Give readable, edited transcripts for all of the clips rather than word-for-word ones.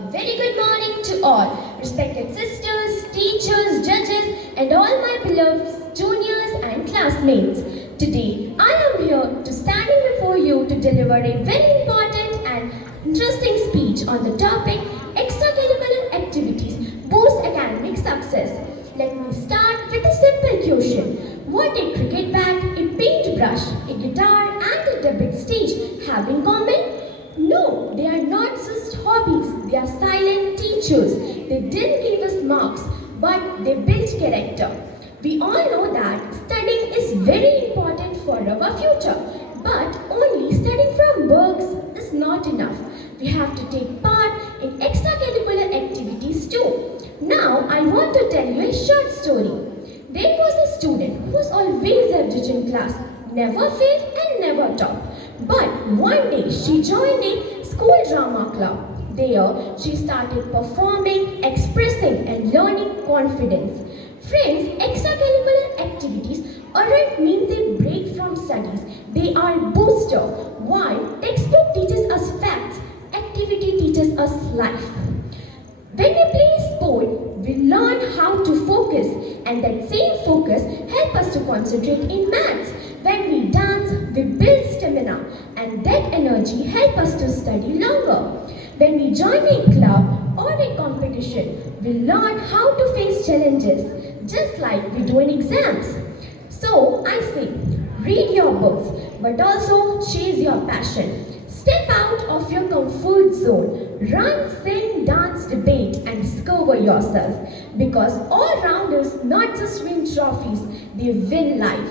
A very good morning to all, respected sisters, teachers, judges, and all my beloved juniors and classmates. Today, I am here to standing before you to deliver a very important and interesting speech on the topic extracurricular activities boost academic success. Let me start with a simple question. What a cricket bat, a paintbrush, a guitar, and a debate stage have in common? No, they are not just hobbies, they are silent teachers. They didn't give us marks, but they built character. We all know that studying is very important for our future, but only studying from books is not enough. We have to take part in extracurricular activities too. Now, I want to tell you a short story. There was a student who was always average in class, never failed and never topped. But one day she joined a school drama club. There she started performing, expressing and learning confidence. Friends, extracurricular activities aren't mean they break from studies. They are booster. While textbook teaches us facts, activity teaches us life. When we play sport, we learn how to focus, and that same focus helps us to concentrate in maths. When we dance, we build stamina, and that energy helps us to study longer. When we join a club or a competition, we learn how to face challenges, just like we do in exams. So I say, read your books, but also chase your passion. Step out of your comfort zone. Run, sing, dance, debate, and discover yourself. Because all-rounders not just win trophies, they win life.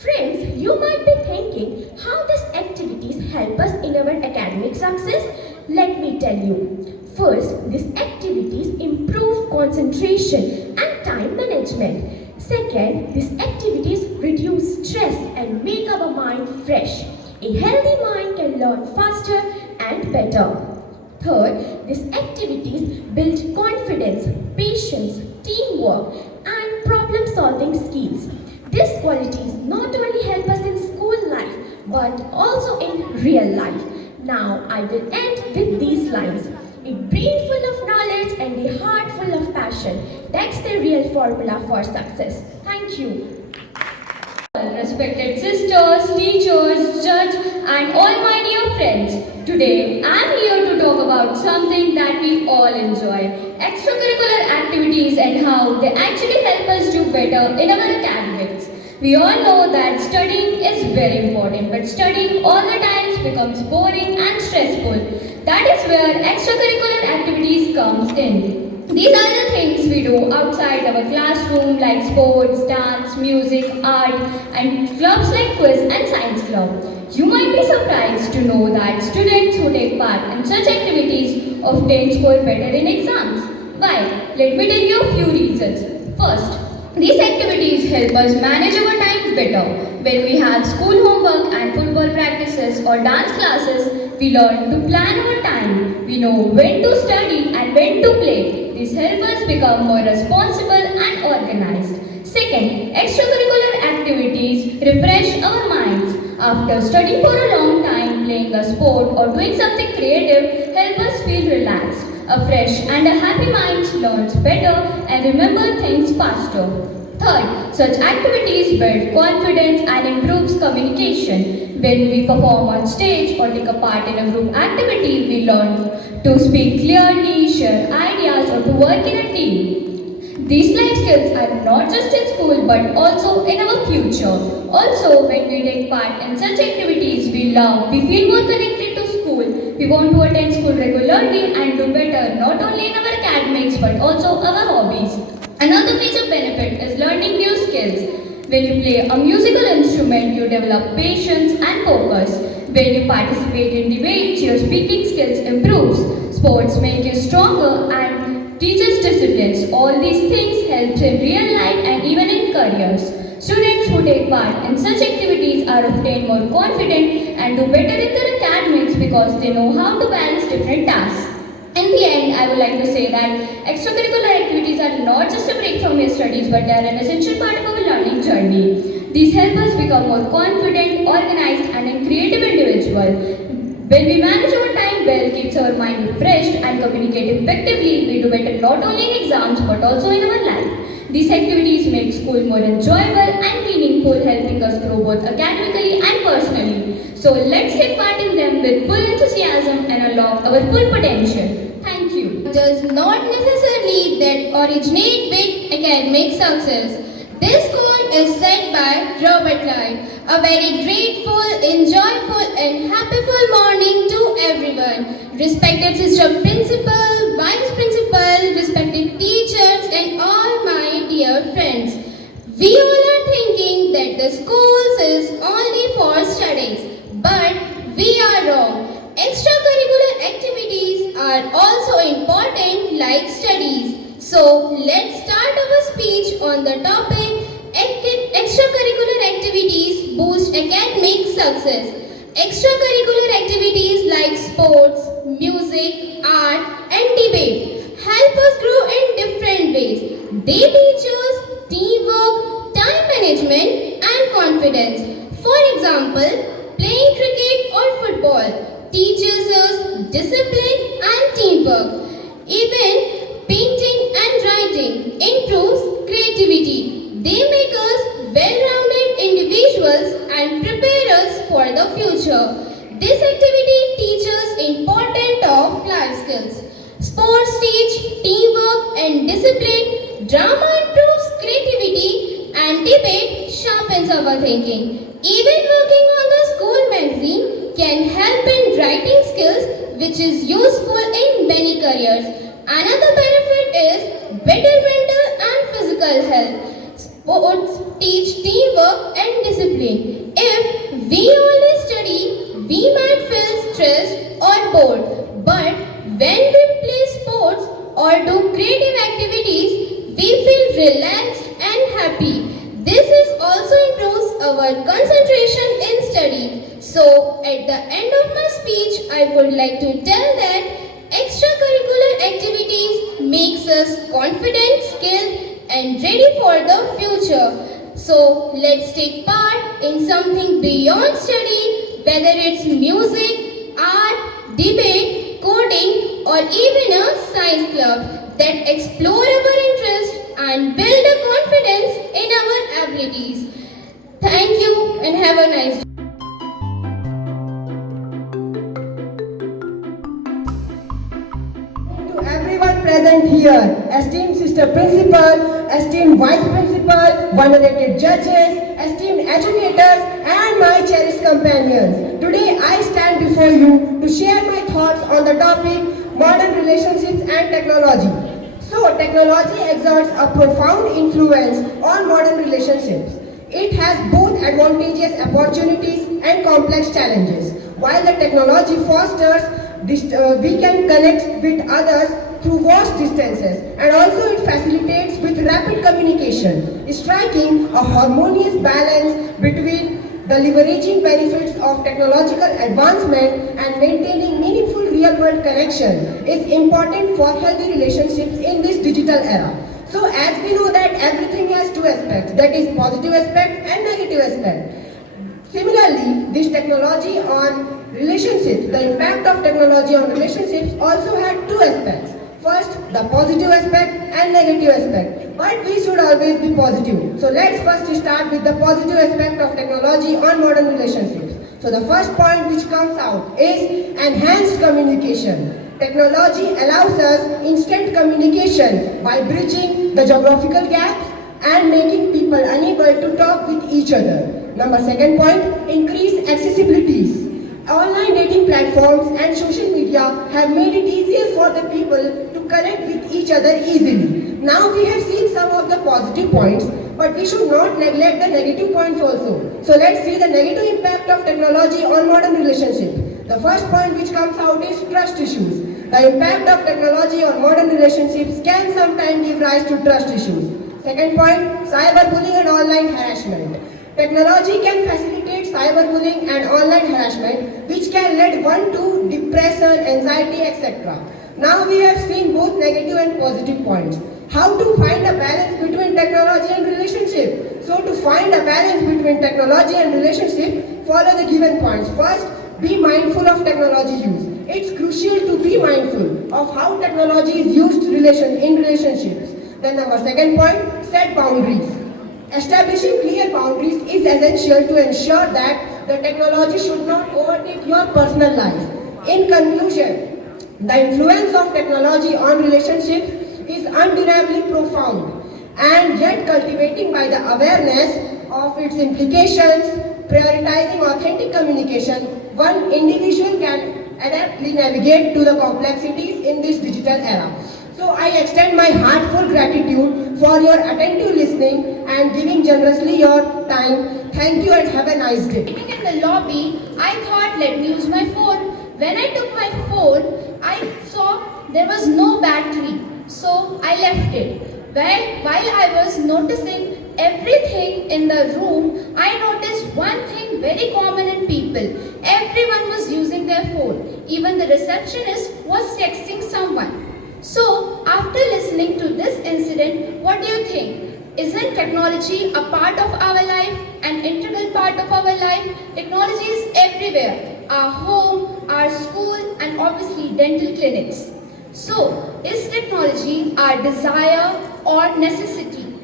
Friends, you might be thinking how these activities help us in our academic success. Let me tell you. First, these activities improve concentration and time management. Second, these activities reduce stress and make our mind fresh. A healthy mind can learn faster and better. Third, these activities build confidence, patience, teamwork, and problem-solving skills. These qualities not only help us in school life, but also in real life. Now, I will end with these lines. A brain full of knowledge and a heart full of passion. That's the real formula for success. Thank you. Respected sisters, teachers, judge and all my dear friends. Today I am here to talk about something that we all enjoy. Extracurricular activities and how they actually help us do better in our academics. We all know that studying is very important, but studying all the times becomes boring and stressful. That is where extracurricular activities comes in. These are the things we do outside our classroom like sports, dance, music, art and clubs like quiz and science club. You might be surprised to know that students who take part in such activities often score better in exams. Why? Let me tell you a few reasons. First, these activities help us manage our time better. When we have school homework and football practices or dance classes, we learn to plan our time. We know when to study and when to play. This helps us become more responsible and organized. Second, extracurricular activities refresh our minds. After studying for a long time, playing a sport or doing something creative help us feel relaxed. A fresh and a happy mind learns better and remember things faster. Third, such activities build confidence and improves communication. When we perform on stage or take a part in a group activity, we learn to speak clearly, share ideas or to work in a team. These life skills are not just in school but also in our future. Also, when we take part in such activities, we feel more connected to school. We want to attend school regularly and do better not only in our academics but also our hobbies. Another major benefit is learning new skills. When you play a musical instrument, you develop patience and focus. When you participate in debates, your speaking skills improves. Sports make you stronger and teaches disciplines. All these things help in real life and even in careers. Students who take part in such activities are often more confident and do better in their academics because they know how to balance different tasks. In the end, I would like to say that extracurricular activities are not just a break from your studies, but they are an essential part of our learning journey. These help us become more confident, organized, and a creative individual. When we manage our time well, keeps our mind refreshed and communicate effectively, we do better not only in exams but also in our life. These activities make school more enjoyable and meaningful, helping us grow both academically and personally. So let's take part in them with full enthusiasm and unlock our full potential. Thank you. Does not necessarily that originate with academic success. This quote is said by Robert Lloyd. A very grateful, enjoyable and happyful morning to everyone. Respected Sister Principal, Vice Principal, respected teachers and all my dear friends. We all are thinking that the schools is only for studies, but we are wrong. Extracurricular activities are also important like studies. So let's start our speech on the topic extracurricular activities boost academic success. Extracurricular activities like sports, music, art and debate help us grow in different ways. They teach us teamwork, time management and confidence. For example, playing cricket or football teaches us discipline and teamwork. Even painting and writing improves creativity. They make us well-rounded individuals and prepare us for the future. This activity teaches important of life skills. Sports teach teamwork and discipline. Drama improves creativity and debate sharpens our thinking. Even working on the school magazine can help in writing skills, which is useful in many careers. Another benefit is better mental and physical health. Sports teach teamwork and discipline. If we only study, we might feel stressed or bored. But when we play sports or do creative activities, we feel relaxed and happy. This is also improves our concentration in study. So, at the end of my speech, I would like to tell that extracurricular activities makes us confident, skilled and ready for the future. So let's take part in something beyond study, whether it's music, art, debate, coding or even a science club that explore our interest and build a confidence in our abilities. Thank you and have a nice day. To everyone present here, esteemed Sister Principal, esteemed Vice Principal, venerated judges, esteemed educators and my cherished companions. Today I stand before you to share my thoughts on the topic modern relationships and technology. So technology exerts a profound influence on modern relationships. It has both advantageous opportunities and complex challenges. While the technology fosters we can connect with others through vast distances and also it facilitates with rapid communication, striking a harmonious balance between the leveraging benefits of technological advancement and maintaining meaningful real-world connection is important for healthy relationships in this digital era. So as we know that everything has two aspects, that is positive aspect and negative aspect. Similarly, this technology on relationships, the impact of technology on relationships also had two aspects. First, the positive aspect and negative aspect. But we should always be positive. So let's first start with the positive aspect of technology on modern relationships. So the first point which comes out is enhanced communication. Technology allows us instant communication by bridging the geographical gaps and making people unable to talk with each other. Number second point, increased accessibilities. Online dating platforms and social media have made it easier for the people to connect with each other easily. Now we have seen some of the positive points, but we should not neglect the negative points also. So let's see the negative impact of technology on modern relationships. The first point which comes out is trust issues. The impact of technology on modern relationships can sometimes give rise to trust issues. Second point, cyberbullying and online harassment. Technology can facilitate cyberbullying and online harassment, which can lead one to depression, anxiety, etc. Now we have seen both negative and positive points. How to find a balance between technology and relationship? So to find a balance between technology and relationship, follow the given points. First, Be mindful of technology use. It's crucial to be mindful of how technology is used in relationships. Then our second point, set boundaries. Establishing clear boundaries is essential to ensure that the technology should not overtake your personal life. In conclusion, the influence of technology on relationships is undeniably profound, and yet cultivating by the awareness of its implications, prioritizing authentic communication, one individual can adeptly navigate to the complexities in this digital era. So I extend my heartfelt gratitude for your attentive listening and giving generously your time. Thank you and have a nice day. Sitting in the lobby, I thought, let me use my phone. When I took my phone, I saw there was no battery, so I left it. While I was noticing everything in the room, I noticed one thing very common in people. Everyone was using their phone. Even the receptionist was texting someone. So, after listening to this incident, what do you think? Isn't technology a part of our life, an integral part of our life? Technology is everywhere, our home, our school, and obviously dental clinics. So, is technology our desire or necessity?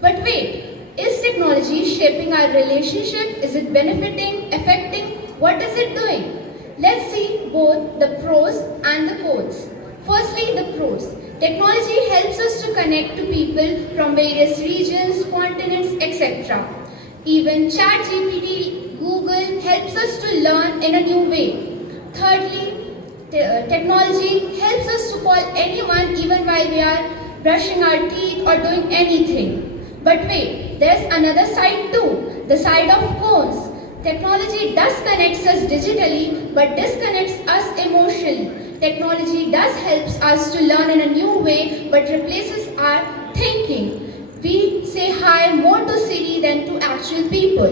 But wait, is technology shaping our relationship? Is it benefiting, affecting? What is it doing? Let's see both the pros and the cons. Firstly, the pros. Technology helps us to connect to people from various regions, continents, etc. Even ChatGPT, Google helps us to learn in a new way. Thirdly, technology helps us to call anyone even while we are brushing our teeth or doing anything. But wait, there's another side too, the side of cons. Technology does connect us digitally but disconnects us emotionally. Technology does helps us to learn in a new way but replaces our thinking. We say hi more to Siri than to actual people.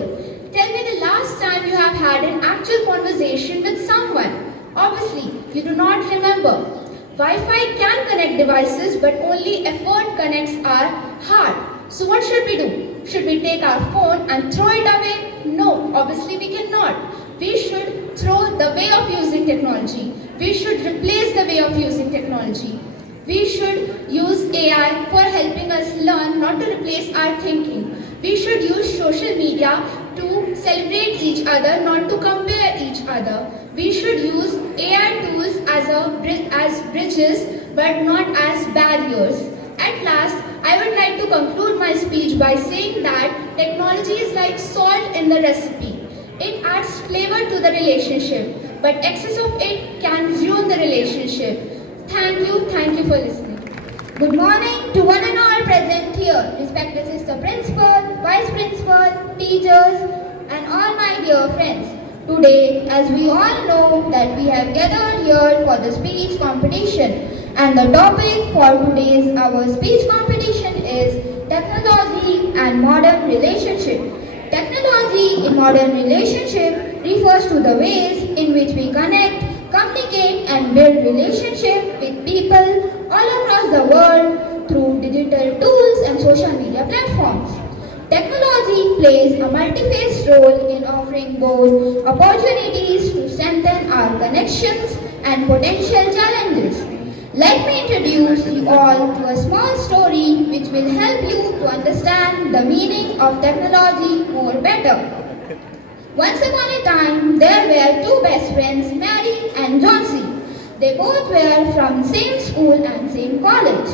Tell me the last time you have had an actual conversation with someone. Obviously, you do not remember. Wi-Fi can connect devices but only effort connects our heart. So what should we do? Should we take our phone and throw it away? No, obviously we cannot. We should throw the way of using technology. We should replace the way of using technology. We should use AI for helping us learn, not to replace our thinking. We should use social media to celebrate each other, not to compare each other. We should use AI tools as bridges, but not as barriers. At last, I would like to conclude my speech by saying that technology is like salt in the recipe. It adds flavor to the relationship, but excess of it can ruin the relationship. Thank you for listening. Good morning to one and all present here, respected sister principal, vice principal, teachers, and all my dear friends. Today, as we all know that we have gathered here for the speech competition, and the topic for today's our speech competition is technology and modern relationship. Technology in modern relationship refers to the ways in which we connect, communicate and build relationship with people all across the world through digital tools and social media platforms. Technology plays a multi-phase role in offering both opportunities to strengthen our connections and potential challenges. Let me introduce you all to a small story which will help you to understand the meaning of technology more better. Once upon a time, there were two best friends, Mary and Johnsy. They both were from same school and same college.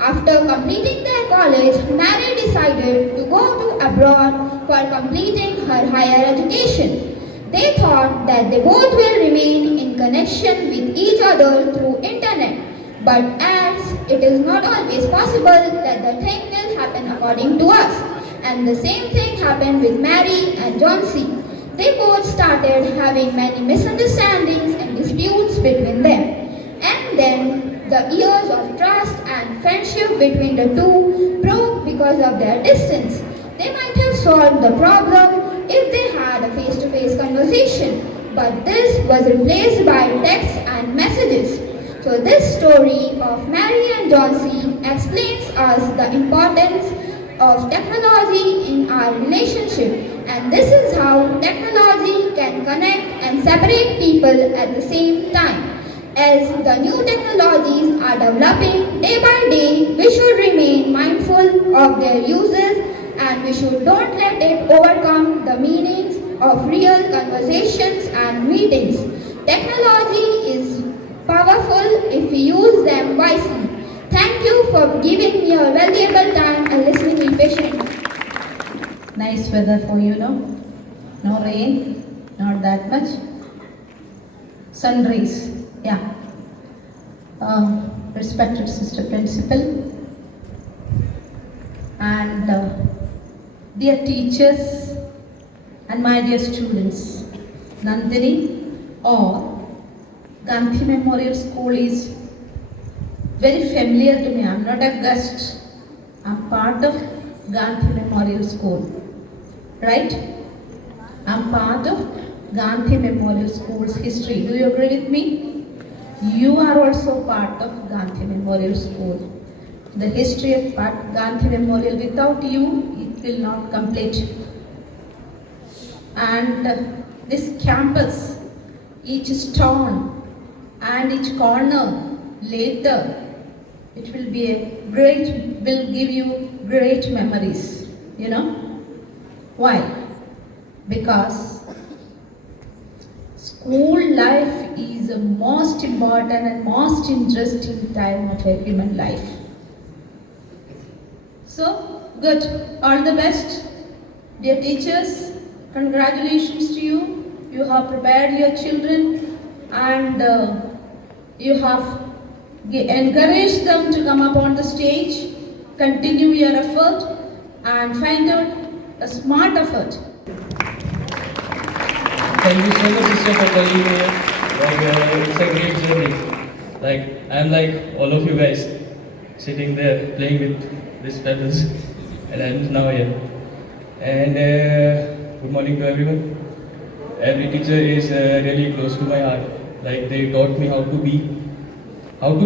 After completing their college, Mary decided to go to abroad for completing her higher education. They thought that they both will remain in connection with each other through internet. But as it is not always possible that the thing will happen according to us. And the same thing happened with Mary and Johnsy. They both started having many misunderstandings and disputes between them. And then the years of trust and friendship between the two broke because of their distance. They might have solved the problem if they had a face-to-face conversation, but this was replaced by texts and messages. So this story of Mary and Johnsy explains us the importance of technology in our relationship, and this is how technology can connect and separate people at the same time. As the new technologies are developing day by day, we should remain mindful of their uses and we should don't let it overcome the meanings of real conversations and meetings. Technology is powerful if we use them wisely. Thank you for giving me your valuable time and listening me patiently. Nice weather for you, no? No rain, not that much. Sun rays, yeah. Respected Sister Principal and dear teachers and my dear students, Nandini or Gandhi Memorial School is very familiar to me. I'm not a guest. I'm part of Gandhi Memorial School, right? I'm part of Gandhi Memorial School's history. Do you agree with me? You are also part of Gandhi Memorial School. The history of Gandhi Memorial, without you, it will not complete. And this campus, each stone and each corner, later, it will be will give you great memories, you know? Why? Because school life is the most important and most interesting time of a human life. So, good. All the best. Dear teachers, congratulations to you. You have prepared your children and you have encouraged them to come up on the stage. Continue your effort and find out a smart effort. Thank you so much, sister, for calling me here. It's a great journey. I'm like all of you guys, sitting there playing with these pebbles, and I'm now here. And good morning to everyone. Every teacher is really close to my heart. Like they taught me how to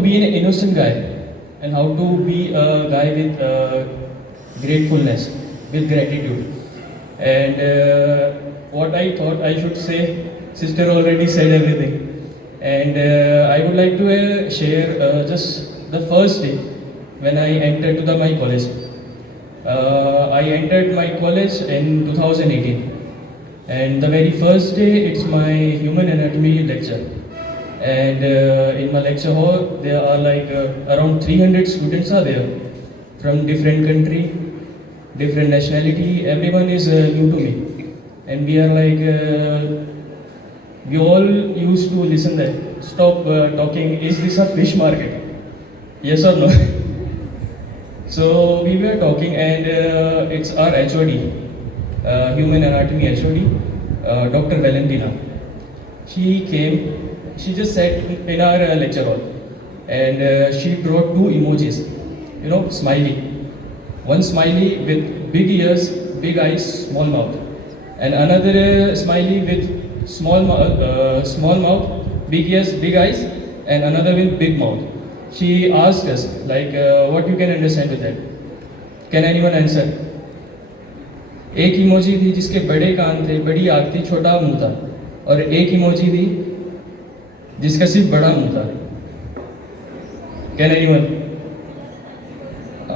be an innocent guy, and how to be a guy with gratefulness, with gratitude. And what I thought I should say, sister already said everything. And I would like to share just the first day when I entered to my college. I entered my college in 2018. And the very first day, it's my human anatomy lecture. And in my lecture hall, there are like around 300 students are there from different country, different nationality. Everyone is new to me. And we are like, we all used to listen that, stop talking, is this a fish market? Yes or no? So we were talking and it's our HOD, Human Anatomy HOD, Dr. Valentina. She came, she just sat in our lecture hall and she brought two emojis, you know, smiley. One smiley with big ears, big eyes, small mouth. And another smiley with small mouth, big ears, big eyes, and another with big mouth. She asked us, like, what you can understand with that? Can anyone answer? एक emoji थी जिसके बड़े कान थे, बड़ी आँख थी, छोटा मुंह था, और एक इमोजी थी जिसका सिर्फ बड़ा मुंह था. Can anyone?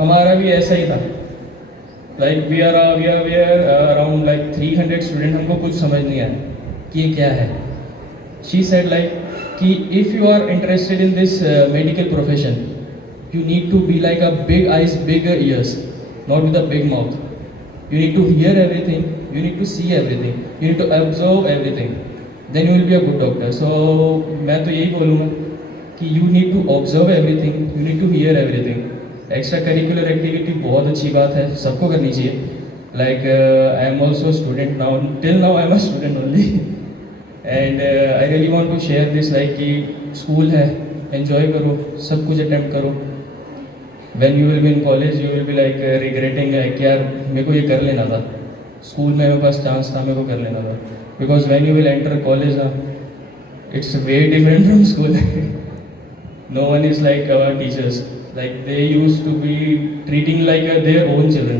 हमारा भी ऐसा ही था. Like we are around like 300 students. हमको कुछ समझ नहीं आया कि ये क्या है. She said like कि if you are interested in this medical profession, you need to be like a big eyes, bigger ears, not with a big mouth. You need to hear everything. You need to see everything. You need to observe everything. Then you will be a good doctor. So मैं तो यही बोलूँगा कि you need to observe everything. You need to hear everything. Extracurricular activity बहुत अच्छी बात है, सबको करनी चाहिए. Like I am also student now, till now I am a student only. And I really want to share this, like कि school है, enjoy करो, सब कुछ अटेम्प्ट करो. When you will be in college you will be like regretting कि यार मेरे को ये कर लेना था, स्कूल में मेरे पास चांस था, मेरे को कर लेना था. Because when you will enter college ना, it's way different from school. No one is like our teachers. Like they used to be treating like their own children.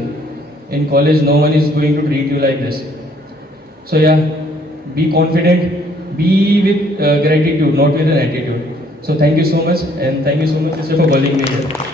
In college, no one is going to treat you like this. So yeah, be confident, be with gratitude, not with an attitude. So thank you so much, and thank you so much, sister, for calling me here.